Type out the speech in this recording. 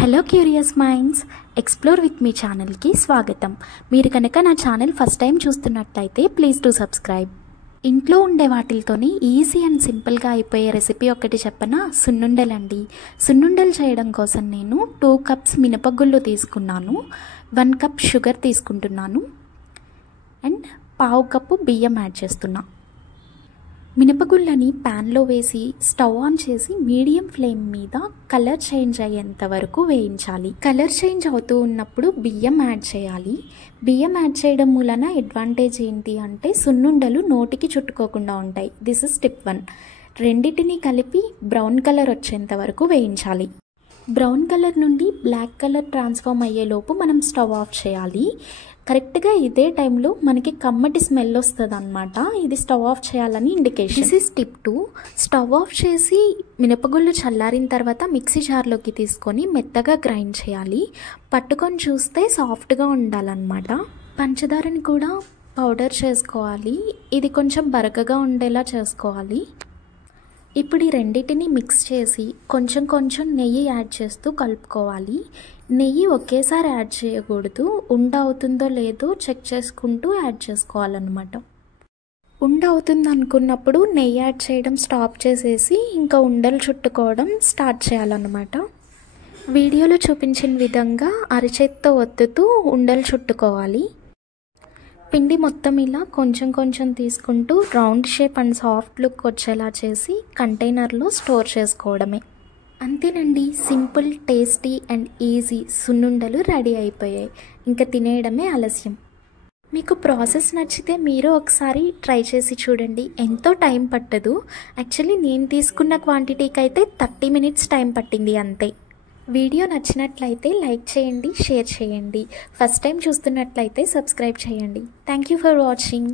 Hello curious minds, explore with me ఛానల్కి స్వాగతం. మీరు కనుక నా ఛానల్ ఫస్ట్ టైం చూస్తున్నట్లయితే ప్లీజ్ డు సబ్స్క్రైబ్. ఇంట్లో ఉండే వాటితోని ఈజీ అండ్ సింపుల్గా అయిపోయే రెసిపీ ఒకటి చెప్పనా? సున్నుండలండి. సున్నుండలు చేయడం కోసం నేను 2 కప్స్ మినపగుళ్ళు తీసుకున్నాను, 1 కప్ షుగర్ తీసుకుంటున్నాను అండ్ 1/2 కప్పు బియ్యం యాడ్ చేస్తున్నా. మినపగుళ్ళని ప్యాన్లో వేసి స్టవ్ ఆన్ చేసి మీడియం ఫ్లేమ్ మీద కలర్ చేంజ్ అయ్యేంత వరకు వేయించాలి. కలర్ చేంజ్ అవుతూ ఉన్నప్పుడు బియ్యం యాడ్ చేయాలి. బియ్యం యాడ్ చేయడం మూలన అడ్వాంటేజ్ ఏంటి అంటే సున్నుండలు నోటికి చుట్టుకోకుండా ఉంటాయి. This is step 1. రెండింటిని కలిపి బ్రౌన్ కలర్ వచ్చేంత వరకు వేయించాలి. బ్రౌన్ కలర్ నుండి బ్లాక్ కలర్ ట్రాన్స్ఫార్మ్ అయ్యేలోపు మనం స్టవ్ ఆఫ్ చేయాలి. కరెక్ట్గా ఇదే టైంలో మనకి కమ్మటి స్మెల్ వస్తుంది అనమాట. ఇది స్టవ్ ఆఫ్ చేయాలని indication. This is step 2. Stove off చేసి మినపగుళ్ళు చల్లారిన తర్వాత మిక్సీ జార్లోకి తీసుకొని మెత్తగా గ్రైండ్ చేయాలి. పట్టుకొని చూస్తే సాఫ్ట్గా ఉండాలన్నమాట. పంచదారని కూడా పౌడర్ చేసుకోవాలి. ఇది కొంచెం బరకగా ఉండేలా చేసుకోవాలి. ఇప్పుడు ఈ రెండింటిని మిక్స్ చేసి కొంచెం కొంచెం నెయ్యి యాడ్ చేస్తూ కలుపుకోవాలి. నెయ్యి ఒకేసారి యాడ్ చేయకూడదు. ఉండ అవుతుందో లేదో చెక్ చేసుకుంటూ యాడ్ చేసుకోవాలన్నమాట. ఉండ అవుతుంది అనుకున్నప్పుడు నెయ్యి యాడ్ చేయడం స్టాప్ చేసేసి ఇంకా ఉండలు చుట్టుకోవడం స్టార్ట్ చేయాలన్నమాట. వీడియోలో చూపించిన విధంగా అరచేత్తో ఒత్తుతూ ఉండలు చుట్టుకోవాలి. పిండి మొత్తం ఇలా కొంచెం కొంచెం తీసుకుంటూ round shape and soft look వచ్చేలా చేసి కంటైనర్లో స్టోర్ చేసుకోవడమే. అంతేనండి, సింపుల్, టేస్టీ అండ్ ఈజీ సున్నుండలు రెడీ అయిపోయాయి. ఇంకా తినేయడమే ఆలస్యం. మీకు ప్రాసెస్ నచ్చితే మీరు ఒకసారి ట్రై చేసి చూడండి. ఎంతో టైం పట్టదు. యాక్చువల్లీ నేను తీసుకున్న క్వాంటిటీకి అయితే 30 minutes టైం పట్టింది అంతే. వీడియో నచ్చినట్లయితే లైక్ చేయండి, షేర్ చేయండి. ఫస్ట్ టైం చూస్తున్నట్లయితే సబ్స్క్రైబ్ చేయండి. Thank you for watching.